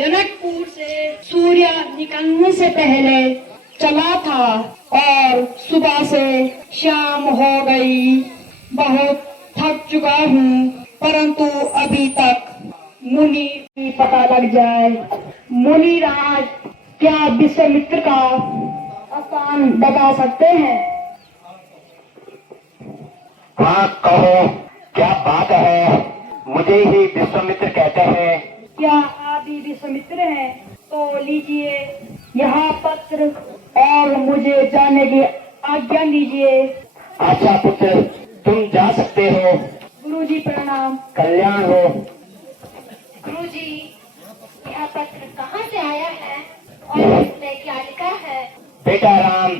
जनकपुर से सूर्य निकलने से पहले चला था और सुबह से शाम हो गई। बहुत थक चुका हूँ, परंतु अभी तक मुनि ही पता लग जाए। मुनिराज, क्या विश्वामित्र का स्थान बता सकते हैं? हाँ, कहो, क्या बात है? मुझे ही विश्वामित्र कहते हैं। क्या आप भी विश्वामित्र हैं? तो लीजिए यह पत्र और मुझे जाने की आज्ञा दीजिए। अच्छा पुत्र, तुम जा सकते हो। गुरुजी प्रणाम। कल्याण हो। गुरुजी, यह पत्र कहाँ से आया है और इसमें क्या लिखा है? बेटा राम,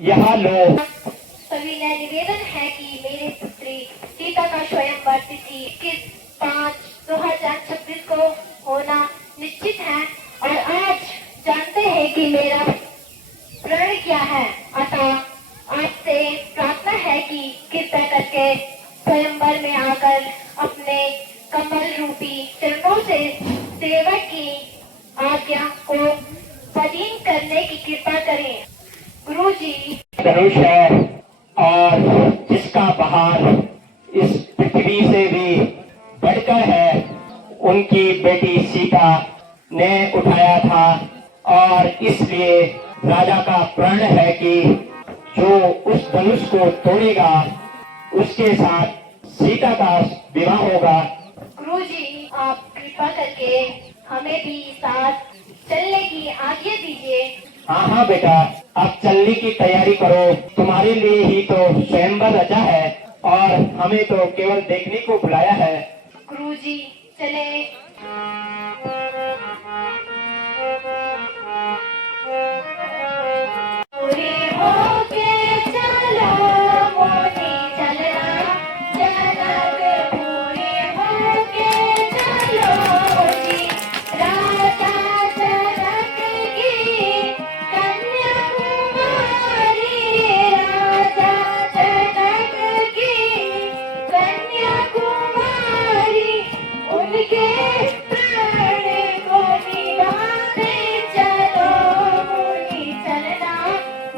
यहाँ लो। सविनय निवेदन है कि मेरी पुत्री सीता का स्वयंवर तिथि 21/5/2026 को होना निश्चित है और आज जानते हैं कि मेरा प्रण क्या है। अतः आपसे प्रार्थना है कि कृपया करके स्वयंवर में आकर अपने कमल रूपी चरणों से सेवक की आज्ञा को पलीन करने की कृपा करें। गुरुजी, धनुष है और जिसका बहार इस पृथ्वी से भी बढ़कर है, उनकी बेटी सीता ने उठाया था और इसलिए राजा का प्रण है कि जो उस धनुष को तोड़ेगा उसके साथ सीता का विवाह होगा। गुरुजी, आप कृपा करके हमें भी साथ चलने की आज्ञा दीजिए। हाँ हाँ बेटा, अब चलने की तैयारी करो। तुम्हारे लिए ही तो स्वयंवर रचा है और हमें तो केवल देखने को बुलाया है। गुरुजी, चले। पूरी होके चलो मोनी चलना, जनक पूरी होके चलो जी। राजा जनक की कन्या कुमारी, राजा जनक की कन्या कुमारी, उनके प्राण को निभाते चलो मुनि चलना,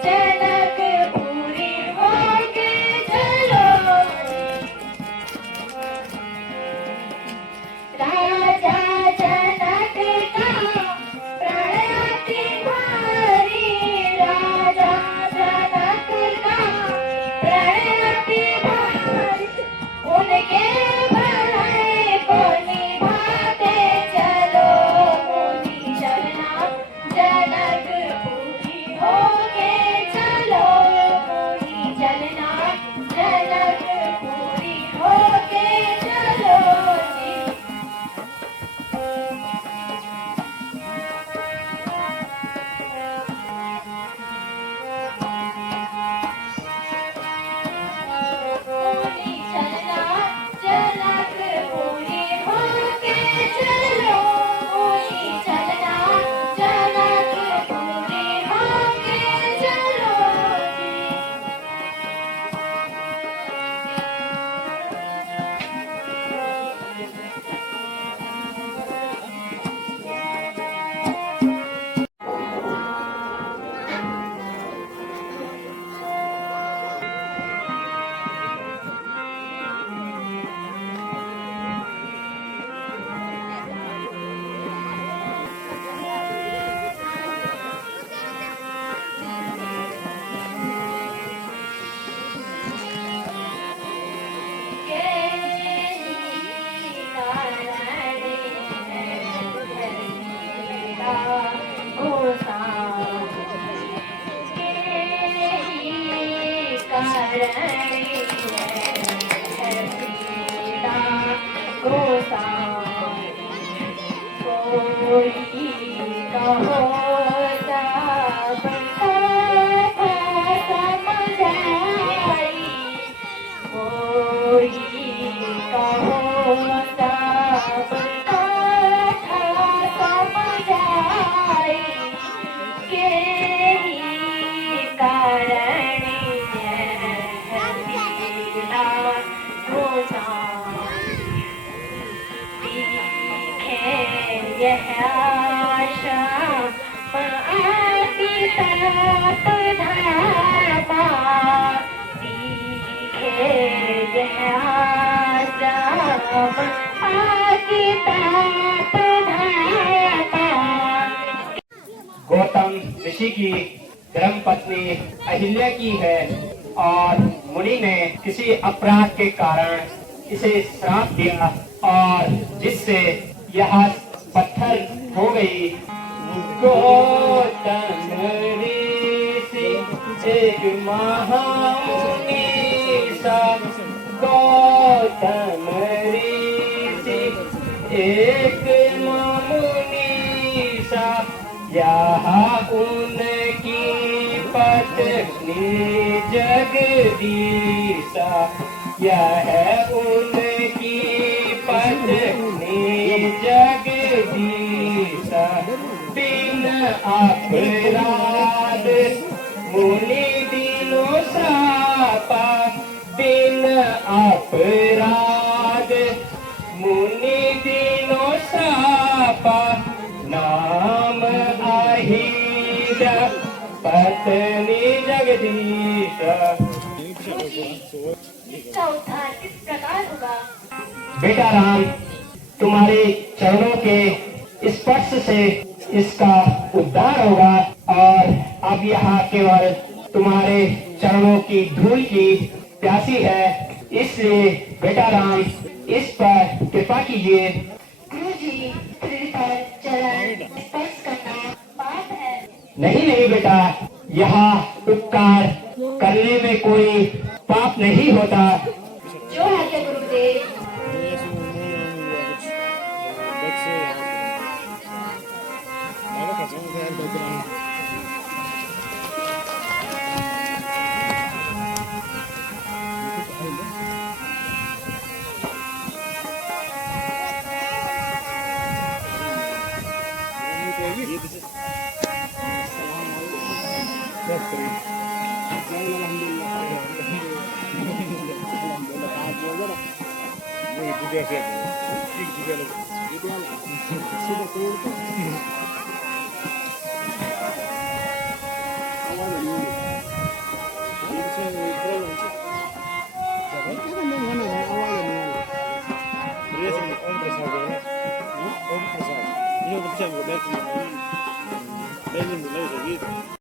जनक पूरी होके चलो। राजा जनक का प्रण अति भारी, राजा जनक का प्रण अति भारी, उनके भलाई को निभाते चलो मुनि चलना, जनक पूरी होके चलो मुनि चलना, जनक पूरी होके चलो जी। पूरी चलना, जनक पूरी होके चलो पूरी चलना, जनक पूरी होके चलो जी। यह श्याम आकी तात धामा दिखे यह आजाम आकी तात धामा। गौतम ऋषि की धर्म पत्नी अहिल्या की है और मुनि ने किसी अपराध के कारण इसे श्राप दिया और जिससे यह पत्थर हो गई। गौतम ऋषि एक महामुनि सा, गौतम ऋषि एक महामुनि सा, यहाँ उनकी पत्नी जगदीशा, यह उनकी पत्नी जगदीशा। बिन अपराध मुनि दिनो सापा, बिन अपराध मुनि दिनो सापा, नाम अहिल्या पत्नी जगदीशा। इसका उद्धार किस प्रकार होगा? बेटा राम, तुम्हारे चरणों के स्पर्श से इसका उद्धार होगा और अब यहाँ केवल तुम्हारे चरणों की धूल की प्यासी है, इसलिए बेटा राम इस पर कृपा कीजिए। गुरुजी, सिर पर चरण स्पर्श करना पाप है। नहीं नहीं बेटा, यहाँ उपकार करने में कोई पाप नहीं होता। जो है गुरुदेव।